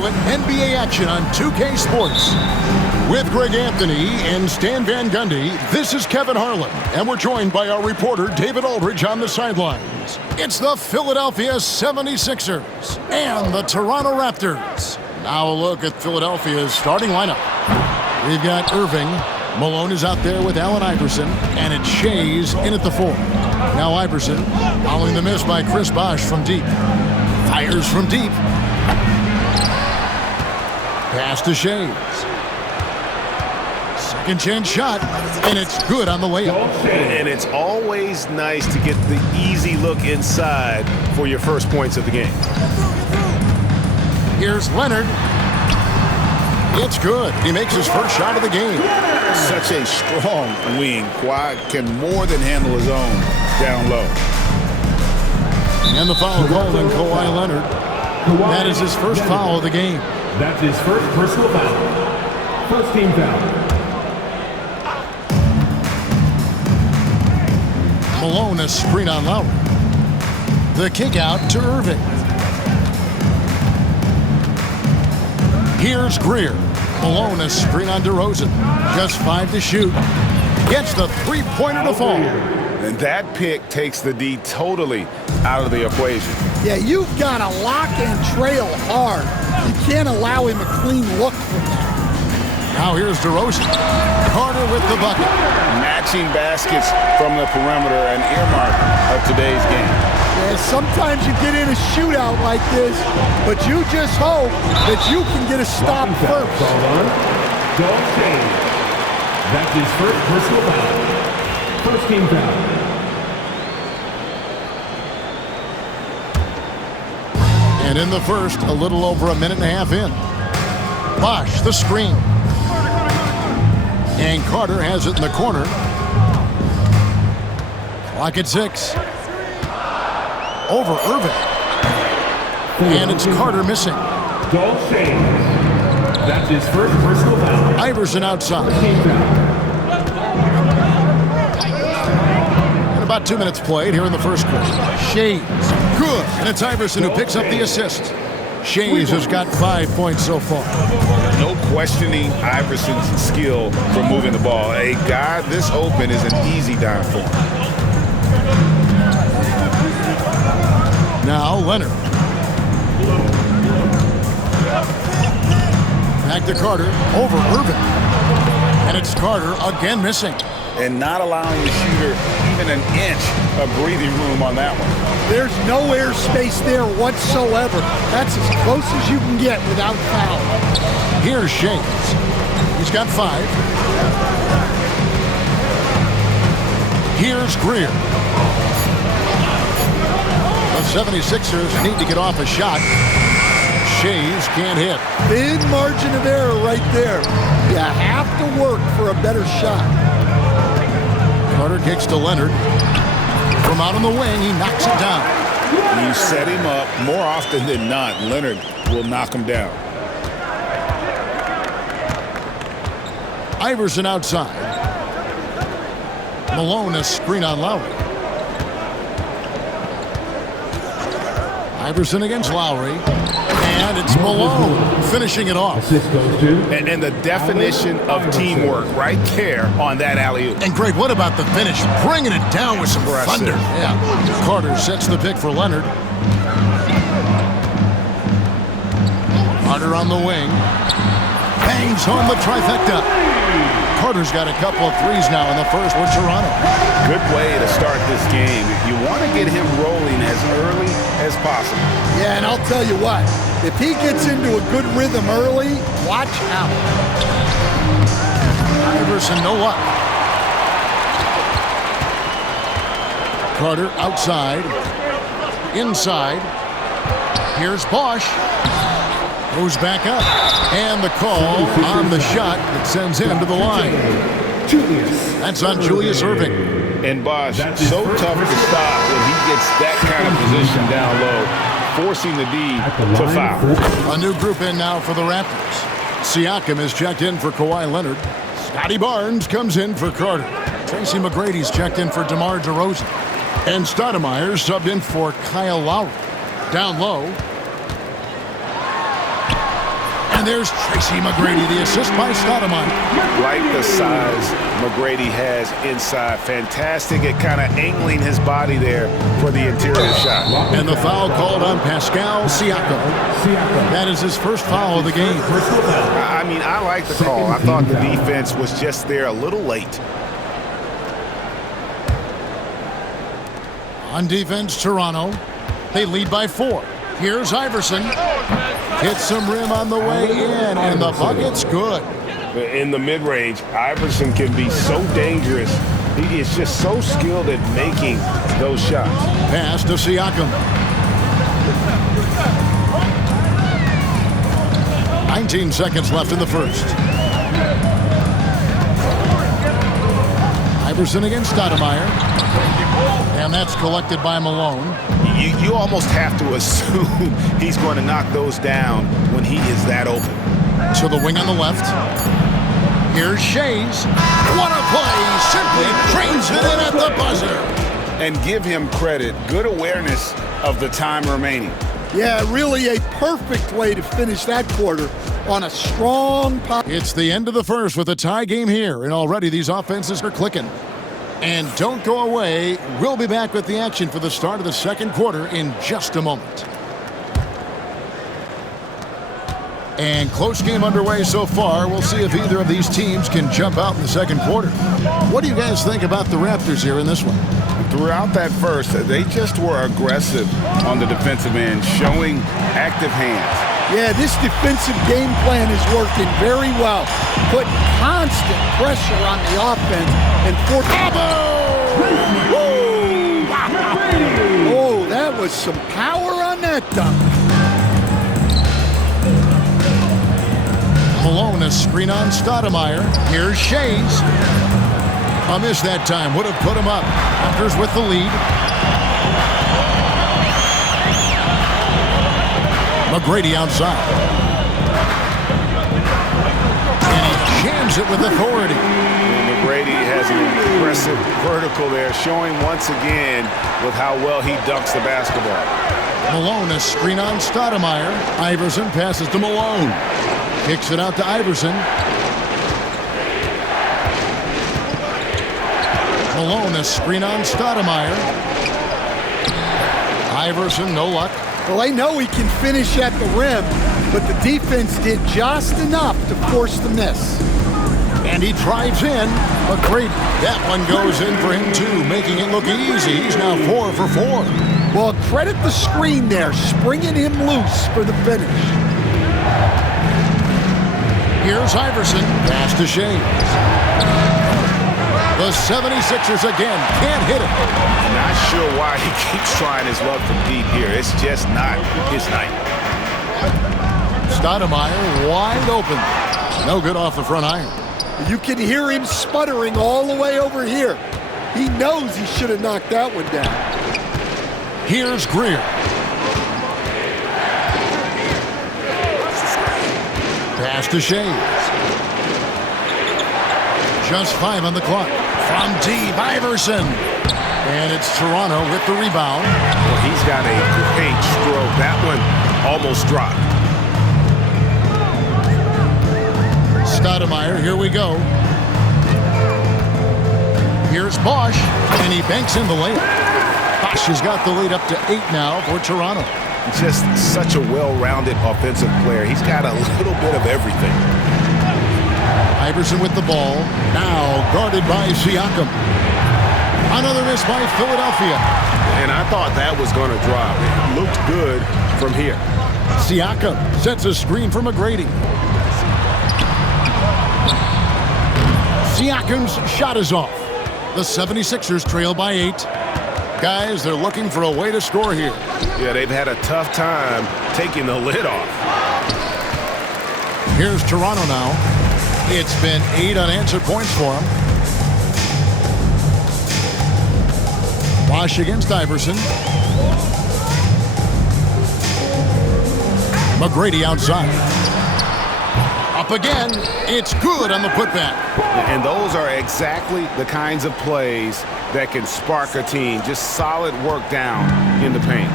NBA action on 2K Sports. With Greg Anthony and Stan Van Gundy, this is Kevin Harlan, and we're joined by our reporter David Aldridge on the sidelines. It's the Philadelphia 76ers and the Toronto Raptors. Now a look at Philadelphia's starting lineup. We've got Irving. Malone is out there with Allen Iverson, and it's Shays in at the 4. Now Iverson, following the miss by Chris Bosh from deep. Fires from deep. Pass to Shays. Second chance shot, and it's good on the layup. And it's always nice to get the easy look inside for your first points of the game. Here's Leonard. It's good. He makes his first shot of the game. Such a strong wing. Kawhi can more than handle his own down low. And the foul called on Kawhi Leonard. That is his first foul of the game. That's his first personal foul. First team foul. Malone a screen on Lowry. The kick out to Irving. Here's Greer. Malone a screen on DeRozan. Just 5 to shoot. Gets the three-pointer to fall. And that pick takes the D totally out of the equation. Yeah, you've got to lock and trail hard. You can't allow him a clean look from that. Now here's DeRozan. Carter with the bucket. Matching baskets from the perimeter, an earmark of today's game. Yeah, sometimes you get in a shootout like this, but you just hope that you can get a stop first. Don't change. That's his first personal foul. First team foul. And in the first, a little over a minute and a half in. Bosh, the screen. And Carter has it in the corner. Clock at 6. Over Irving. And it's Carter missing. Don't change. That's his first personal foul. Iverson outside. Team foul. And about 2 minutes played here in the first quarter. Shays. Good. And it's Iverson who picks up the assist. Shays has got 5 points so far. No questioning Iverson's skill for moving the ball. A guy this open is an easy dime for him. Now Leonard. Back to Carter. Over Irving. And it's Carter again missing. And not allowing the shooter even an inch of breathing room on that one. There's no air space there whatsoever. That's as close as you can get without foul. Here's Shays. He's got 5. Here's Greer. The 76ers need to get off a shot. Shays can't hit. Thin margin of error right there. You have to work for a better shot. Carter kicks to Leonard. From out on the wing, he knocks it down. You set him up more often than not. Leonard will knock him down. Iverson outside. Malone a screen on Lowry. Iverson against Lowry. And it's Malone finishing it off. And the definition of teamwork right there on that alley-oop. And Greg, what about the finish? Bringing it down with some thunder. Yeah. Carter sets the pick for Leonard. Carter on the wing. Bangs home the trifecta. Carter's got a couple of threes now in the first with Toronto. Good way to start this game. You want to get him rolling as early as possible. Yeah, and I'll tell you what, if he gets into a good rhythm early, watch out. Iverson, no luck. Carter outside. Inside. Here's Bosh. Goes back up. And the call on the shot that sends him to the line. That's on Julius Irving. And Bosh, so tough to stop when he gets that kind of position down low, forcing the D to foul. A new group in now for the Raptors. Siakam is checked in for Kawhi Leonard. Scotty Barnes comes in for Carter. Tracy McGrady's checked in for DeMar DeRozan. And Stoudemire subbed in for Kyle Lowry. Down low. And there's Tracy McGrady, the assist by Stoudemire. Like the size McGrady has inside. Fantastic at kind of angling his body there for the interior shot. And the foul called on Pascal Siakam. That is his first foul of the game. I mean, I like the call. I thought the defense was just there a little late. On defense, Toronto. They lead by 4. Here's Iverson. Hits some rim on the way in, and the bucket's good. In the mid-range, Iverson can be so dangerous. He is just so skilled at making those shots. Pass to Siakam. 19 seconds left in the first. Iverson against Stoudemire. And that's collected by Malone. You almost have to assume he's going to knock those down when he is that open. To the wing on the left. Here's Shays. What a play! Simply trains it in at the buzzer. And give him credit. Good awareness of the time remaining. Yeah, really a perfect way to finish that quarter on a strong pop. It's the end of the first with a tie game here, and already these offenses are clicking. And don't go away. We'll be back with the action for the start of the second quarter in just a moment. And close game underway so far. We'll see if either of these teams can jump out in the second quarter. What do you guys think about the Raptors here in this one? Throughout that first, they just were aggressive on the defensive end, showing active hands. Yeah, this defensive game plan is working very well. Putting constant pressure on the offense and for Oh, that was some power on that dunk. Malone, a screen on Stoudemire. Here's Shays. A miss that time. Would have put him up. Raptors with the lead. McGrady outside. And he jams it with authority. McGrady has an impressive vertical there, showing once again with how well he dunks the basketball. Malone, a screen on Stoudemire. Iverson passes to Malone. Kicks it out to Iverson. Malone, a screen on Stoudemire. Iverson, no luck. Well, they know he can finish at the rim, but the defense did just enough to force the miss. And he drives in. McGrady, that one goes in for him too, making it look easy. He's now 4 for 4. Well, credit the screen there, springing him loose for the finish. Here's Iverson. Pass to Shays. The 76ers again can't hit it. Not sure why he keeps trying his luck from deep here. It's just not his night. Stoudemire wide open. No good off the front iron. You can hear him sputtering all the way over here. He knows he should have knocked that one down. Here's Greer. Pass to Shays. Just 5 on the clock. From deep, Iverson. And it's Toronto with the rebound. Well, he's got a great stroke. That one almost dropped. Stoudemire, here we go. Here's Bosch, and he banks in the layup. Bosch has got the lead up to 8 now for Toronto. Just such a well-rounded offensive player. He's got a little bit of everything. Iverson with the ball, now guarded by Siakam. Another miss by Philadelphia. And I thought that was going to drop. It looked good from here. Siakam sets a screen for McGrady. Siakam's shot is off. The 76ers trail by 8. Guys, they're looking for a way to score here. Yeah, they've had a tough time taking the lid off. Here's Toronto now. It's been 8 unanswered points for him. Bosch against Iverson. McGrady outside. Up again. It's good on the putback. And those are exactly the kinds of plays that can spark a team. Just solid work down in the paint.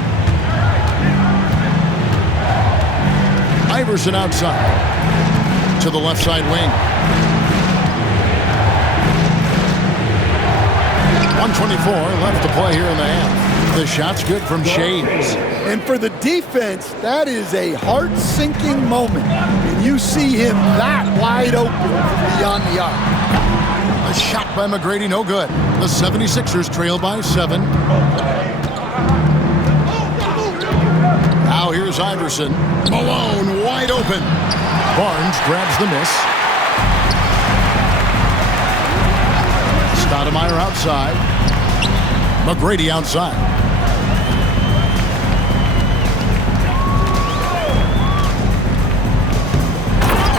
Iverson outside to the left side wing. 1:24 left to play here in the half. The shot's good from Shades. And for the defense, that is a heart-sinking moment. And you see him that wide open from beyond the arc. A shot by McGrady, no good. The 76ers trail by 7. Now here's Iverson. Malone wide open. Barnes grabs the miss. Stoudemire outside. McGrady outside.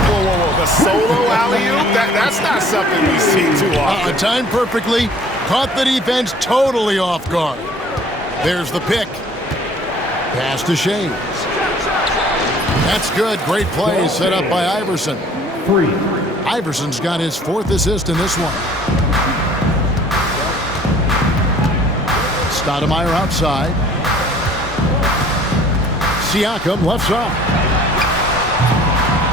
Whoa. The solo alley-oop? That's not something we see too often. Timed perfectly. Caught the defense totally off guard. There's the pick. Pass to Shades. That's good. Great play set up by Iverson. Iverson's got his 4th assist in this one. Stoudemire outside. Siakam left side.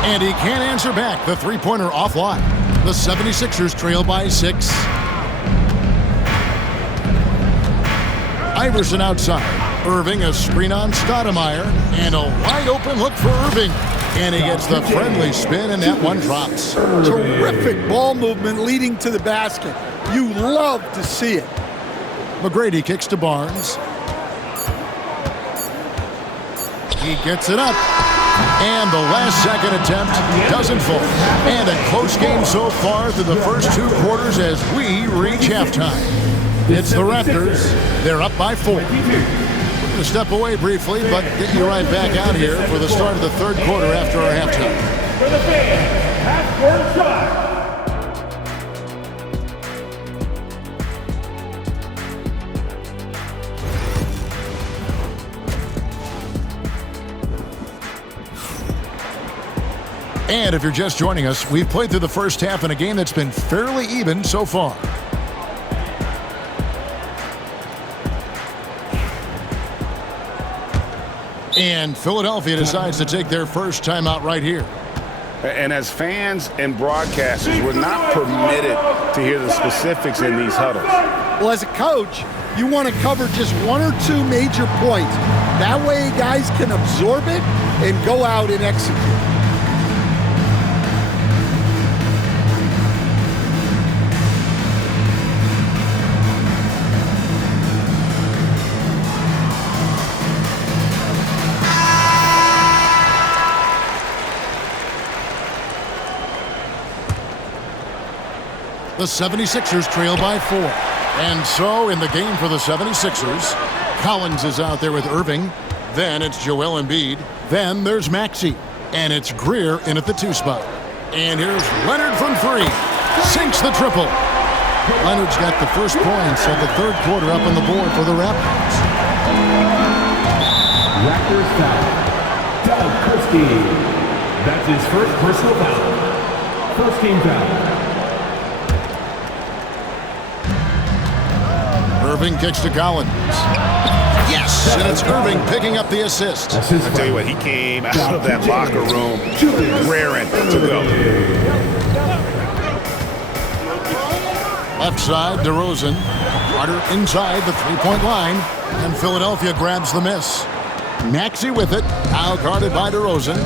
And he can't answer back. The three-pointer offline. The 76ers trail by 6. Iverson outside. Irving a screen on Stoudemire. And a wide open look for Irving. And he gets the friendly spin, and that one drops. Terrific ball movement leading to the basket. You love to see it. McGrady kicks to Barnes. He gets it up. And the last-second attempt doesn't fall. And a close game so far through the first 2 quarters as we reach halftime. It's the Raptors. They're up by 4. We're going to step away briefly, but get you right back out here for the start of the 3rd quarter after our halftime. For the fans, half-court shot. And if you're just joining us, we've played through the first half in a game that's been fairly even so far. And Philadelphia decides to take their first timeout right here. And as fans and broadcasters, we're not permitted to hear the specifics in these huddles. Well, as a coach, you want to cover just 1 or 2 major points. That way guys can absorb it and go out and execute. The 76ers trail by 4. And so in the game for the 76ers, Collins is out there with Irving. Then it's Joel Embiid. Then there's Maxey. And it's Greer in at the 2 spot. And here's Leonard from 3. Sinks the triple. Leonard's got the first points of the 3rd quarter up on the board for the Raptors. Raptors foul. Doug Christie. That's his first personal foul. First team foul. Irving kicks to Collins. Yes, and it's Irving picking up the assist. I tell you what, he came out of that locker room raring to go. Left side, DeRozan. Carter inside the 3-point line, and Philadelphia grabs the miss. Maxey with it, now guarded by DeRozan.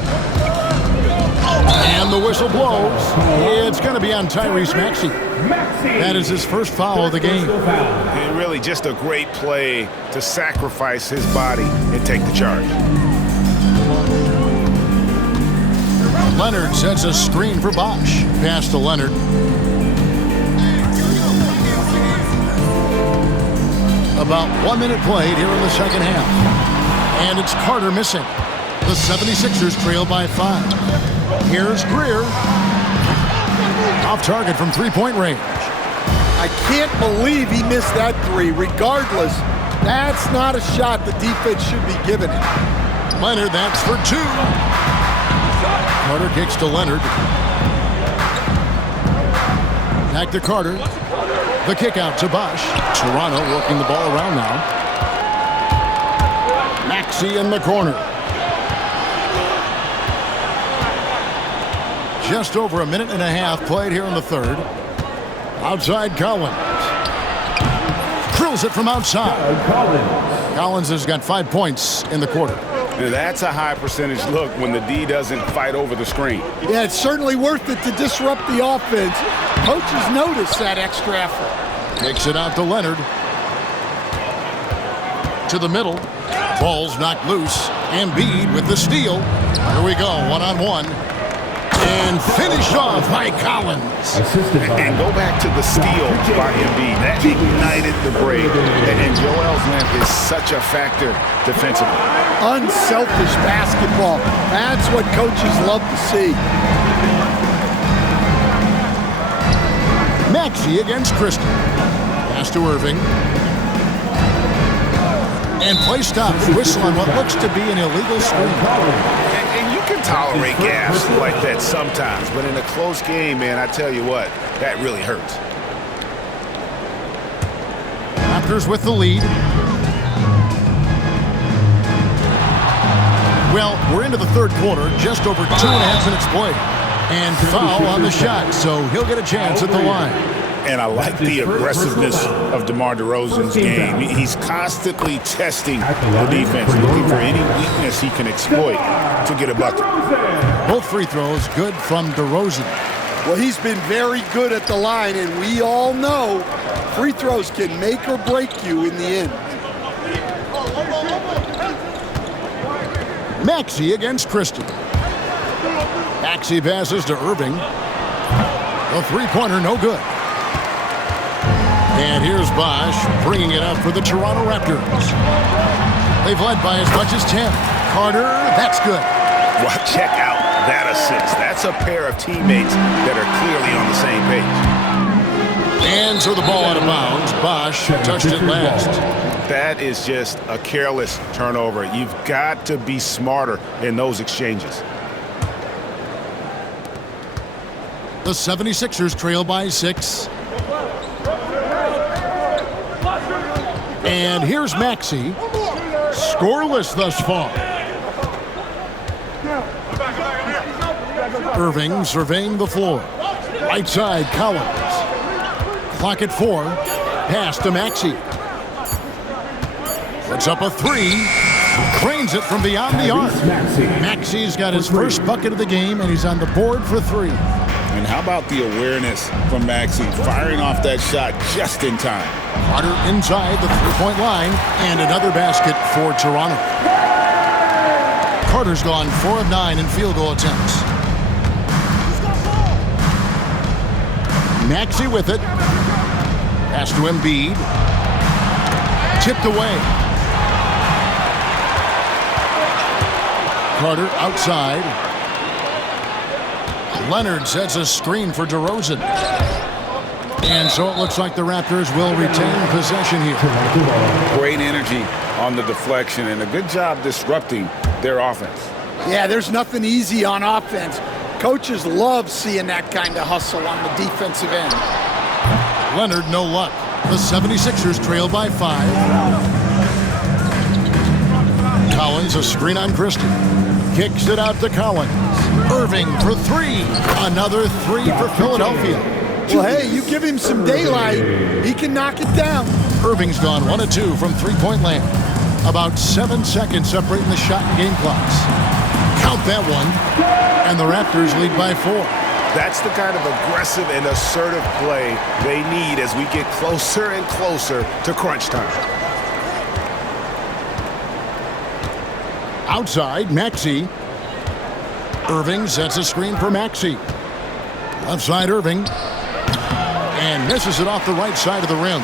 And the whistle blows. It's going to be on Tyrese Maxey. That is his first foul of the game. And really just a great play to sacrifice his body and take the charge. Leonard sets a screen for Bosh. Pass to Leonard. About 1 minute played here in the second half. And it's Carter missing. The 76ers trail by 5. Here's Greer. Off target from 3-point range. I can't believe he missed that 3. Regardless, that's not a shot the defense should be giving him. Leonard, that's for 2. Carter kicks to Leonard. Back to Carter. The kick out to Bosh. Toronto working the ball around now. Maxey in the corner. just over a minute and a half played here in the third. Outside Collins. Drills it from outside. Collins has got 5 points in the quarter. That's a high percentage look when the D doesn't fight over the screen. Yeah, it's certainly worth it to disrupt the offense. Coaches notice that extra effort. Takes it out to Leonard. To the middle. Ball's knocked loose. Embiid with the steal. Here we go, one-on-one. And finished off by Collins. And go back to the steal by Embiid. That ignited the break. And Joel's length is such a factor defensively. Unselfish basketball. That's what coaches love to see. Maxey against Christie. Pass to Irving. And play stops. Whistle on what looks to be an illegal screen. And you can tolerate gaffes like that sometimes, but in a close game, man, I tell you what, that really hurts. Raptors with the lead. Well, we're into the third quarter, just over 2.5 minutes played. And foul on the shot, so he'll get a chance at the line. And I like the aggressiveness of DeMar DeRozan's game. He's constantly testing the defense, looking for any weakness he can exploit to get a bucket. Both free throws good from DeRozan. Well, he's been very good at the line, and we all know free throws can make or break you in the end. Maxey against Christie. Maxey passes to Irving. The three-pointer, no good. And here's Bosh bringing it up for the Toronto Raptors. They've led by as much as 10. Carter, that's good. Well, check out that assist. That's a pair of teammates that are clearly on the same page. And so the ball out of bounds. Bosh touched it last. That is just a careless turnover. You've got to be smarter in those exchanges. The 76ers trail by 6. And here's Maxey. Scoreless thus far. Irving surveying the floor. Right side, Collins. Clock at 4. Pass to Maxey. Puts up a 3. Cranes it from beyond the arc. Maxey's got his first bucket of the game, and he's on the board for 3. And how about the awareness from Maxey, firing off that shot just in time. Carter inside the three-point line, and another basket for Toronto. Carter's gone 4 of 9 in field goal attempts. Maxey with it. Pass to Embiid. Tipped away. Carter outside. Leonard sets a screen for DeRozan. And so it looks like the Raptors will retain possession here. Great energy on the deflection and a good job disrupting their offense. Yeah, there's nothing easy on offense. Coaches love seeing that kind of hustle on the defensive end. Leonard, no luck. The 76ers trail by 5. Collins, a screen on Christie. Kicks it out to Collins. Irving for 3. Another 3 for Philadelphia. Well, hey, you give him some daylight, he can knock it down. Irving's gone 1 of 2 from three-point land. About 7 seconds separating the shot and game clocks. Count that one. And the Raptors lead by 4. That's the kind of aggressive and assertive play they need as we get closer and closer to crunch time. Outside, Maxey. Irving sets a screen for Maxey. Left side, Irving. And misses it off the right side of the rim.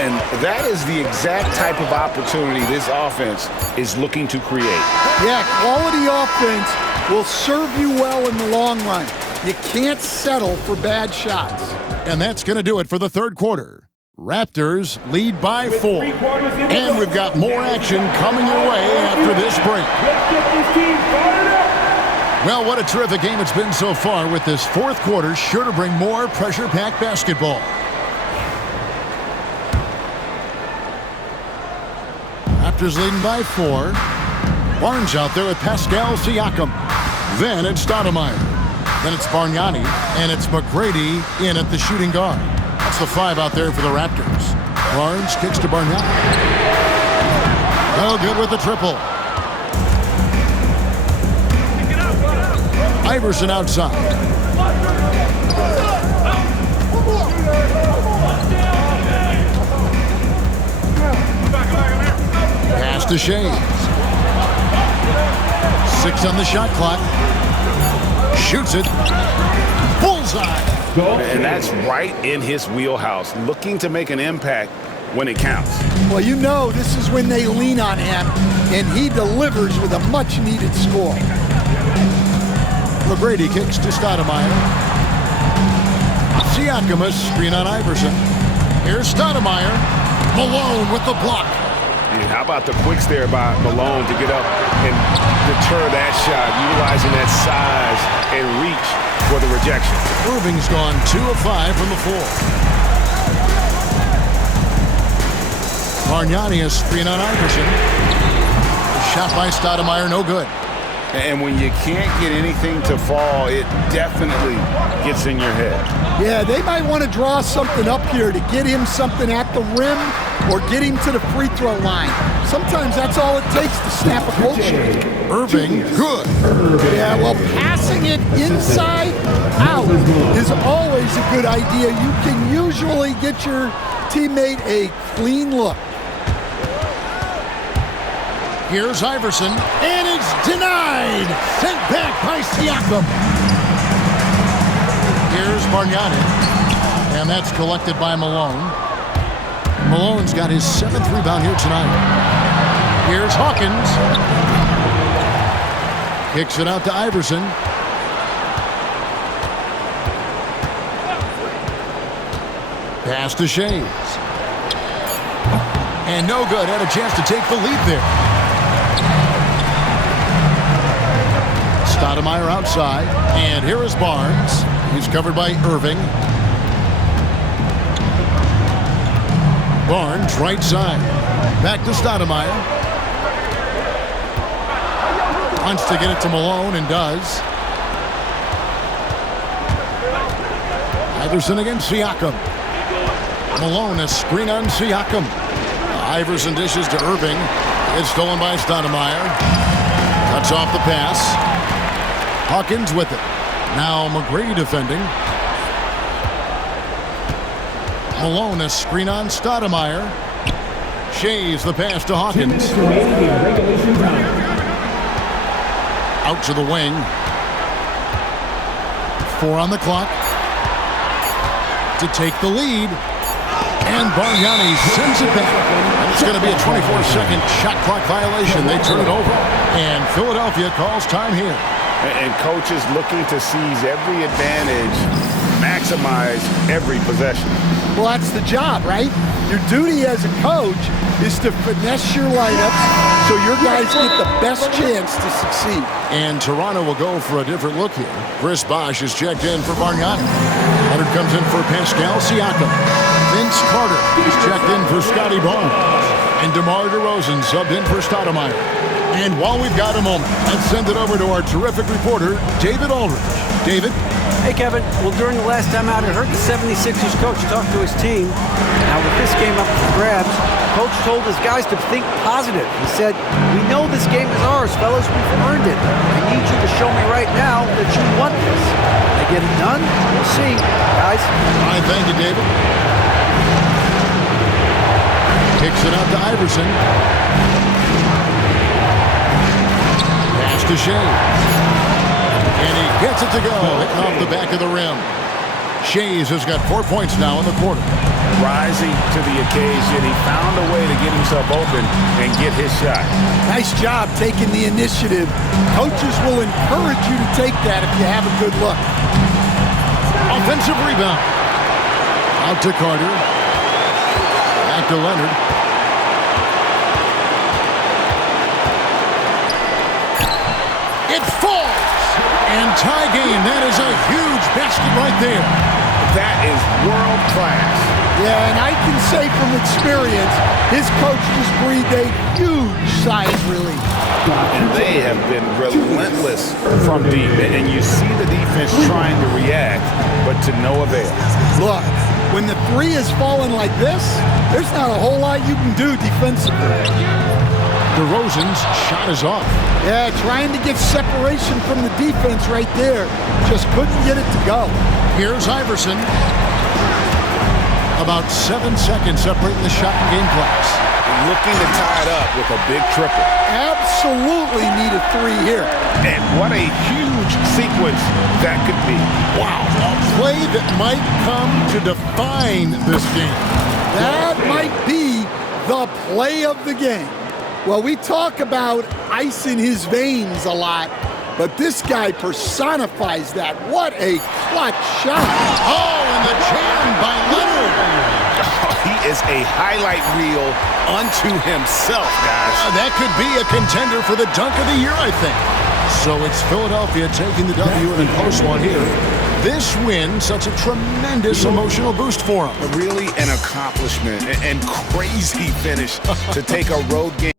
And that is the exact type of opportunity this offense is looking to create. Yeah, quality offense will serve you well in the long run. You can't settle for bad shots. And that's going to do it for the third quarter. Raptors lead by 4. And we've got more action coming your way after this break. Well, what a terrific game it's been so far, with this fourth quarter sure to bring more pressure-packed basketball. Raptors leading by 4. Barnes out there with Pascal Siakam. Then it's Stoudemire. Then it's Bargnani, and it's McGrady in at the shooting guard. That's the 5 out there for the Raptors. Barnes kicks to Bargnani. No good with the triple. Iverson outside. Pass to Shays. 6 on the shot clock. Shoots it. Bullseye. And that's right in his wheelhouse, looking to make an impact when it counts. Well, you know this is when they lean on him, and he delivers with a much-needed score. McGrady kicks to Stoudemire. Siakam a screen on Iverson. Here's Stoudemire. Malone with the block. And how about the quicks there by Malone to get up and deter that shot, utilizing that size and reach for the rejection. Irving's gone 2 of 5 from the floor. Bargnani a screen on Iverson. Shot by Stoudemire, no good. And when you can't get anything to fall, it definitely gets in your head. Yeah, they might want to draw something up here to get him something at the rim or get him to the free throw line. Sometimes that's all it takes to snap a cold streak. Irving, good. Yeah, well, passing it inside out is always a good idea. You can usually get your teammate a clean look. Here's Iverson, and it's denied. Sent back by Siakam. Here's Bargnani, and that's collected by Malone. Malone's got his 7th rebound here tonight. Here's Hawkins. Kicks it out to Iverson. Pass to Shays. And no good. Had a chance to take the lead there. Stoudemire outside, and here is Barnes. He's covered by Irving. Barnes right side. Back to Stoudemire. Wants to get it to Malone and does. Iverson against Siakam. Malone a screen on Siakam. Iverson dishes to Irving. It's stolen by Stoudemire. Cuts off the pass. Hawkins with it. Now McGrady defending. Malone a screen on Stoudemire. Shays the pass to Hawkins. Out to the wing. 4 on the clock. To take the lead. And Bargnani sends it back. It's going to be a 24-second shot clock violation. They turn it over. And Philadelphia calls time here. And coaches looking to seize every advantage, maximize every possession. Well, that's the job, right? Your duty as a coach is to finesse your lineups so your guys get the best chance to succeed. And Toronto will go for a different look here. Chris Bosh is checked in for Bargnani. Leonard comes in for Pascal Siakam. Vince Carter is checked in for Scotty Barnes. And DeMar DeRozan subbed in for Stoudemire. And while we've got a moment, let's send it over to our terrific reporter, David Aldridge. David? Hey, Kevin. Well, during the last time out, I heard the 76ers coach talk to his team. Now, with this game up for grabs, coach told his guys to think positive. He said, "We know this game is ours, fellas. We've earned it. I need you to show me right now that you want this." They get it done? We'll see, guys. All right, thank you, David. Kicks it out to Iverson. Pass to Shays. And he gets it to go, hitting off the back of the rim. Shays has got 4 points now in the quarter. Rising to the occasion, he found a way to get himself open and get his shot. Nice job taking the initiative. Coaches will encourage you to take that if you have a good look. Offensive rebound. Out to Carter. Back to Leonard. It falls. And tie game. That is a huge basket right there. That is world class. Yeah, and I can say from experience, his coach just breathed a huge sigh of relief. And they have been relentless from deep. And you see the defense trying to no avail. Look, when the three is falling like this, there's not a whole lot you can do defensively. DeRozan's shot is off. Yeah, trying to get separation from the defense right there. Just couldn't get it to go. Here's Iverson. About 7 seconds separating the shot and game clocks. Looking to tie it up with a big triple. Absolutely need a three here. And what a huge sequence that could be. Wow, a play that might come to define this game. That might be the play of the game. Well, we talk about ice in his veins a lot, but this guy personifies that. What a clutch shot. Oh, and the jam by Leonard. He is a highlight reel unto himself, guys. That could be a contender for the dunk of the year, I think. So it's Philadelphia taking the W in a close one here. This win, such a tremendous emotional boost for them. Really an accomplishment and crazy finish to take a road game.